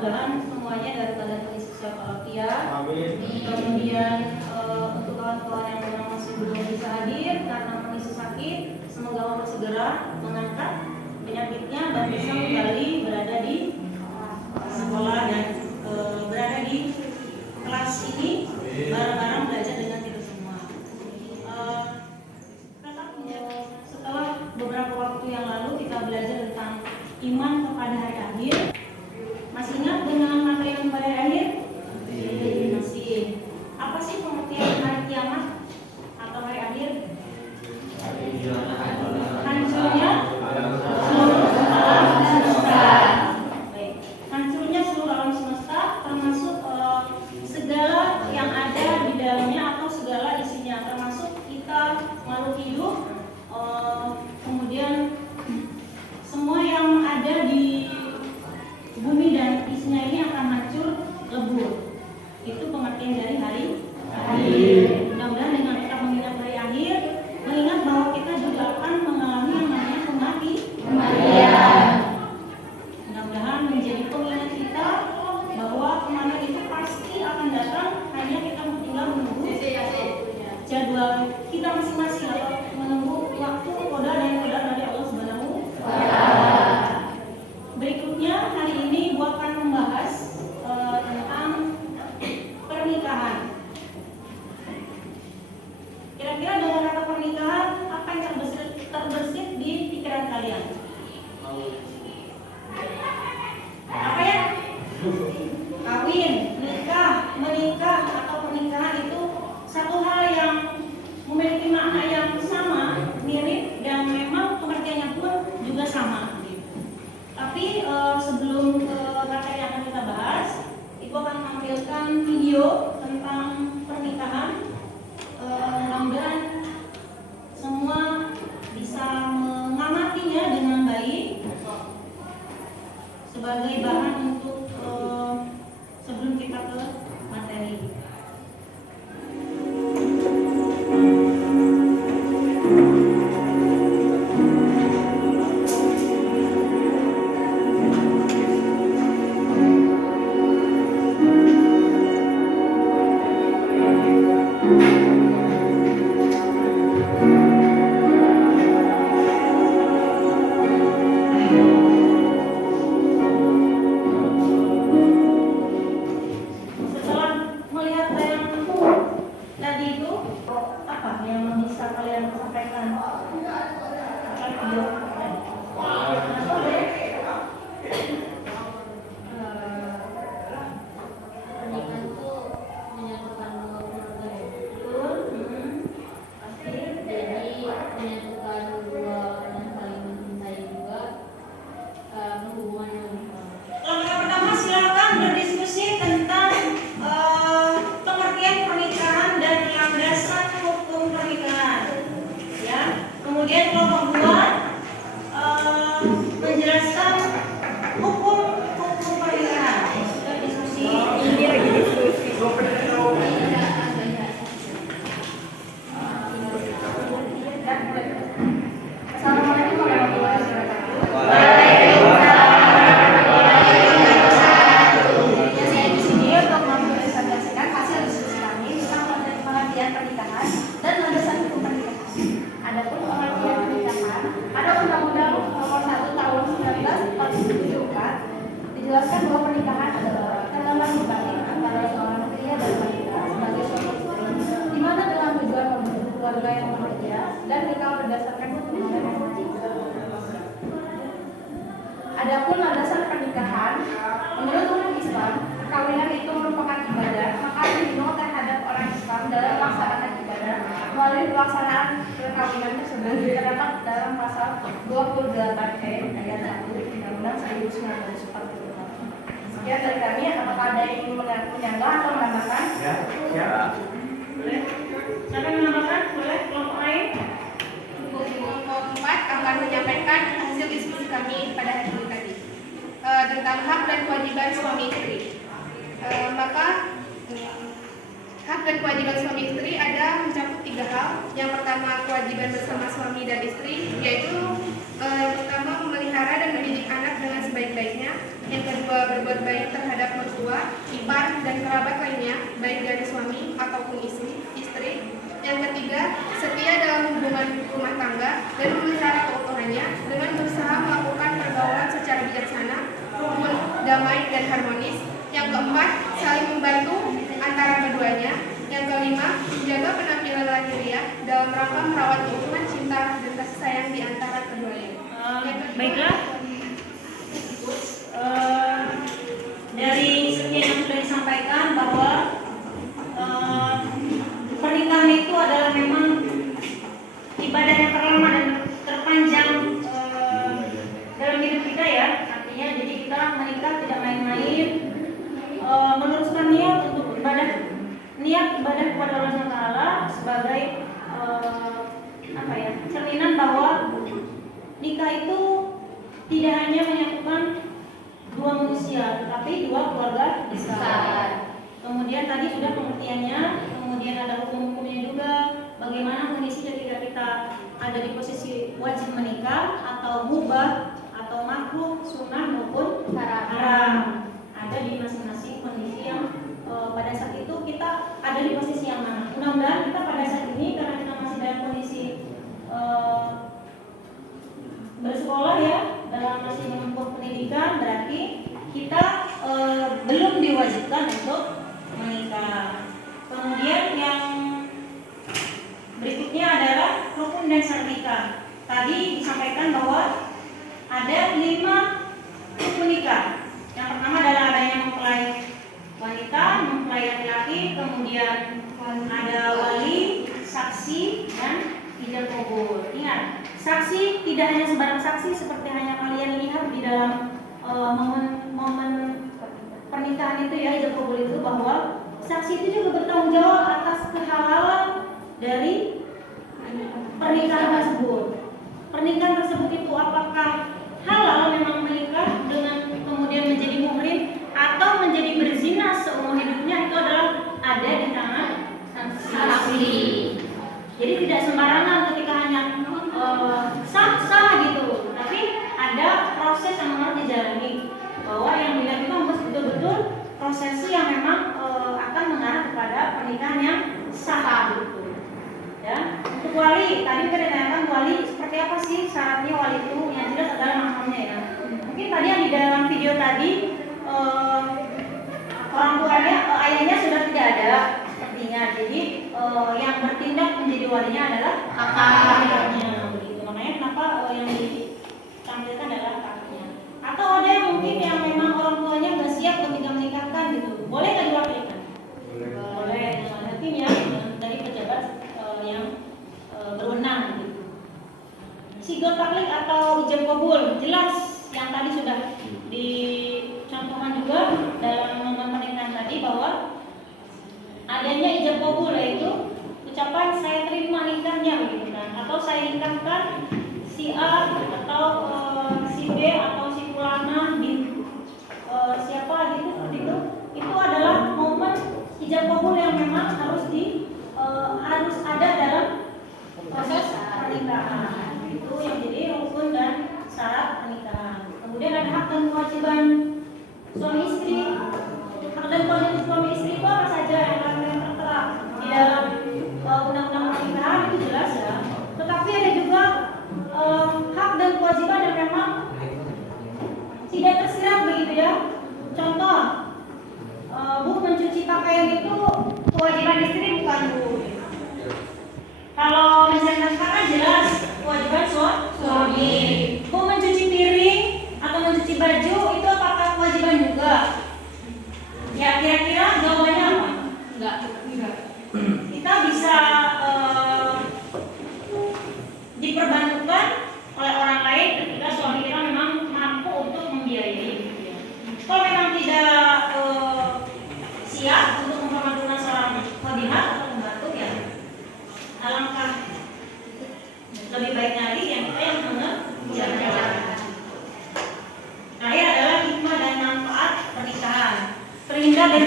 mudah-mudahan semuanya dalam keadaan sehat walafiat. Kemudian untuk kawan-kawan yang memang masih belum bisa hadir karena kondisi sakit, semoga Allah segera mengangkat penyakitnya dan bisa kembali berada di sekolah dan berada di kelas ini bareng-bareng belajar dengan kita semua. Setelah beberapa waktu yang lalu kita belajar tentang iman kepada hari akhir. Masih ingat dengan materi iman pada hari akhir? Masih. Apa sih pengertian hari kiamat atau hari akhir? Hancurnya seluruh alam semesta. Baik. Hancurnya seluruh alam semesta, termasuk segala yang ada di dalamnya atau segala isinya, termasuk kita makhluk hidup. Kemudian semua yang ada di bumi dan isinya ini akan hancur lebur. Itu pengertian dari hari akhir. Mudah-mudahan dengan kita mengingat hari akhir, mengingat bahwa kita juga akan mengalami yang namanya kematian. Mudah-mudahan menjadi pengingat kita bahwa kematian itu pasti akan datang, hanya kita tinggal menunggu jadwal kita masing-masing atau menunggu waktu qada dan qadar dari Allah Subhanahu wa Ta'ala. Berikutnya hari ini gua akan membahas tentang pernikahan. Kira-kira dengan kata pernikahan apa yang terbersit di pikiran kalian? Apa ya? Kawin, nikah, menikah atau pernikahan itu satu hal yang memiliki makna yang sama, mirip, dan memang pengertiannya pun juga sama. Tapi sebelum ke materi yang akan kita bahas, Ibu akan menampilkan video tentang pernikahan. Mudah-mudahan semua bisa mengamatinya dengan baik sebagai bahan untuk sebelum kita ke materi. Kemudian kelompok 2 menjelaskan hukum pernikahan. Kita diskusi. Ini lagi diskusi. Assalamualaikum warahmatullahi wabarakatuh. Saya di sini untuk mempresentasikan hasil diskusi kami tentang pengertian pernikahan dan landasan hukum pernikahan. Adapun pengertian pernikahan, ada Undang-Undang Nomor 1 Tahun 1944 dijelaskan bahwa pernikahan adalah ikatan batin antara seorang pria dan wanita sebagai suami istri, di mana dalam tujuan membentuk keluarga yang bahagia dan nikah berdasarkan hukum yang wajib. Adapun landasan pernikahan, menurut hukum Islam, perkawinan itu merupakan ibadah, maka dihimbau terhadap orang Islam dalam pelaksanaan ibadah melalui pelaksanaan perkawinan tersebut terdapat dalam pasal 28 ayat 1 Undang-Undang 1945. Sekian dari kami. Apakah ada yang ingin menyanggah atau menambahkan? Ya. Boleh. Siapa yang menambahkan? Boleh. Kelompok lain? Kelompok 4 akan menyampaikan hasil diskusi kami pada hari ini tadi tentang hak dan kewajiban suami istri. Maka hak dan kewajiban suami istri ada mencakup 3 hal. Yang pertama, kewajiban bersama suami dan istri, yaitu pertama memelihara dan mendidik anak dengan sebaik-baiknya. Yang kedua, berbuat baik terhadap mertua, ipar, dan kerabat lainnya, baik dari suami ataupun istri. Yang ketiga, setia dalam hubungan rumah tangga dan memelihara keutuhannya dengan berusaha melakukan pergaulan secara bijaksana, rukun, damai, dan harmonis. Yang keempat, saling membantu antara keduanya. Yang kelima, menjaga penampilan lahiriah dalam rangka merawat keutuhan cinta dan kasih sayang di antara keduanya. Baiklah, dari sekian yang sudah disampaikan bahwa pernikahan itu adalah memang ibadah yang terlama dan terpanjang dalam hidup kita ya. Artinya jadi kita menikah tidak main-main, meneruskan niat untuk niat ibadah kepada Allah SWT sebagai cerminan bahwa nikah itu tidak hanya menyatukan dua manusia, tetapi dua keluarga besar. Kemudian tadi sudah pengertiannya, kemudian ada hukum-hukumnya juga, bagaimana kondisi ketika kita ada di posisi wajib menikah atau mubah atau makruh, sunnah maupun haram. Ada di masing-masing kondisi yang pada saat itu kita ada di posisi yang mana. Mudah-mudahan kita pada saat ini karena kita masih dalam kondisi bersekolah ya, dalam masih menempuh pendidikan, berarti kita belum diwajibkan untuk menikah. Kemudian yang berikutnya adalah rukun dan syarat nikah. Tadi disampaikan bahwa ada 5 rukun nikah. Yang pertama adalah adanya mempelai wanita, mempelai laki-laki, kemudian ada wali, saksi, dan ijab kabul. Ingat, saksi tidak hanya sembarang saksi seperti hanya kalian lihat di dalam momen pernikahan itu ya, ijab kabul itu, bahwa saksi itu juga bertanggung jawab atas kehalalan dari pernikahan tersebut. Pernikahan tersebut itu apakah halal memang menikah dengan kemudian menjadi muhrim atau menjadi berzina seumur hidupnya, itu adalah ada di tangan saksi. Jadi tidak sembarangan ketika hanya sah gitu, tapi ada proses yang harus dijalani, bahwa yang dilihat itu harus betul-betul prosesi yang memang akan mengarah kepada pernikahan yang sah gitu. Ya, untuk wali tadi kita ditanyakan wali seperti apa sih syaratnya wali itu, yang jelas adalah makamnya ya. Mungkin tadi yang di dalam video tadi orang tuanya ayahnya sudah tidak ada sepertinya, jadi yang bertindak menjadi walinya adalah kakaknya begitu. Makanya kenapa yang ditampilkan adalah kakaknya. Atau ada yang mungkin yang memang orang tuanya nggak siap ketika menikahkan gitu, boleh nggak diwakilkan? Boleh. Artinya dari pejabat yang berwenang gitu. Sigot taklid atau ijab kabul, jelas yang tadi sudah dicontohkan juga dalam momen pernikahan tadi bahwa adanya ijab kabul, yaitu ucapan saya terima nikahnya begitu kan, atau saya nikahkan si A atau si B atau si fulana bin siapa gitu seperti itu adalah momen ijab kabul yang memang harus ada dalam proses pernikahan. Itu yang jadi rukun dan syarat pernikahan. Kemudian ada hak dan kewajiban suami istri. Hak dan kewajiban suami istri itu apa saja yang tertera di dalam undang-undang pernikahan itu jelas ya. Tetapi ada juga hak dan kewajiban yang memang tidak tersirat begitu ya. Contoh, Bu mencuci pakaian itu kewajiban istri bukan Bu. Kalau menjaga kan jelas kewajiban suami. Bu mencuci piring atau mencuci baju itu apakah kewajiban juga? Ya kira-kira jawabannya apa? Enggak. Kita bisa diperbantukan oleh orang lain ketika suami kita memang mampu untuk membiayai. Kalau memang tidak siap untuk memperbantukan seorang khadimah atau pembantu, ya alangkah lebih baiknya lagi yang kita yang mengerjakan. Terakhir adalah hikmah dan manfaat pernikahan. Terhindar dari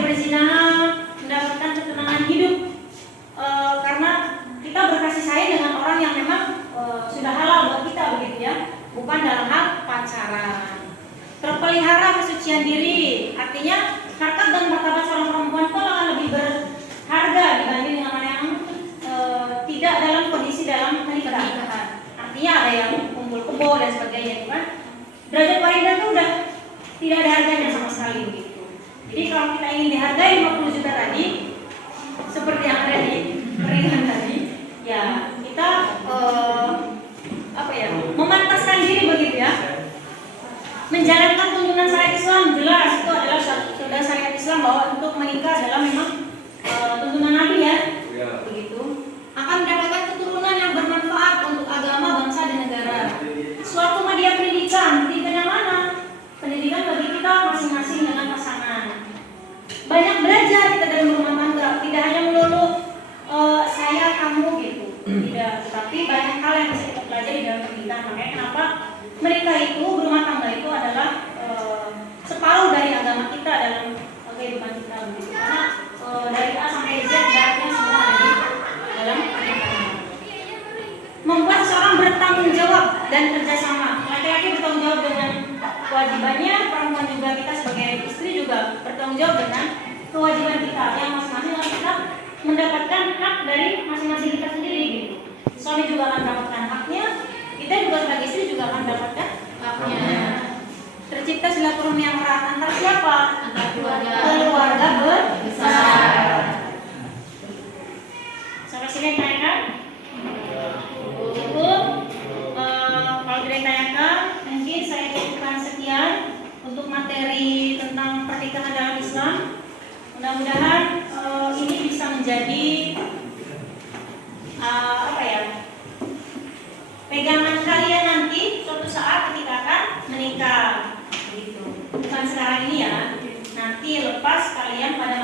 derajat wanita itu udah tidak ada harganya sama sekali begitu. Jadi kalau kita ingin dihargai 50 juta tadi, seperti yang ada di pernikahan tadi, ya kita memantaskan diri begitu ya, menjalankan tuntunan syariat Islam. Jelas itu adalah sudah syariat Islam bahwa untuk menikah adalah memang tuntunan Nabi ya, begitu. Akan mendapatkan keturunan yang bermanfaat untuk agama, bangsa, dan negara. Suatu media pendidikan yang mana? Pendidikan bagi kita masing-masing dengan pasangan. Banyak belajar kita dalam rumah tangga, tidak hanya melulu saya, kamu gitu. Tidak, tetapi banyak hal yang bisa kita pelajari dalam pernikahan. Makanya kenapa menikah itu, berumah tangga itu adalah separuh dari agama kita dalam kehidupan kita begitu. Karena dari A sampai Z baratnya semua ada di dalam pernikahan. Membuat seorang bertanggung jawab dan kerjasama. Laki-laki bertanggung jawab dengan kewajibannya, perempuan juga, kita sebagai istri juga bertanggung jawab dengan kewajiban kita yang masing-masing harus kita mendapatkan hak dari masing-masing kita sendiri gitu. Suami juga akan mendapatkan haknya, kita juga sebagai istri juga akan mendapatkan haknya. Tercipta silaturahmi yang erat antar siapa? Antar keluarga besar. Sampai sini tanyakan? Cukup. Kalau tidak ditanyakan, mungkin saya cukupkan sekian untuk materi tentang pernikahan dalam Islam. Mudah-mudahan ini bisa menjadi pegangan kalian nanti suatu saat ketika akan menikah, gitu. Bukan sekarang ini ya. Nanti lepas kalian pada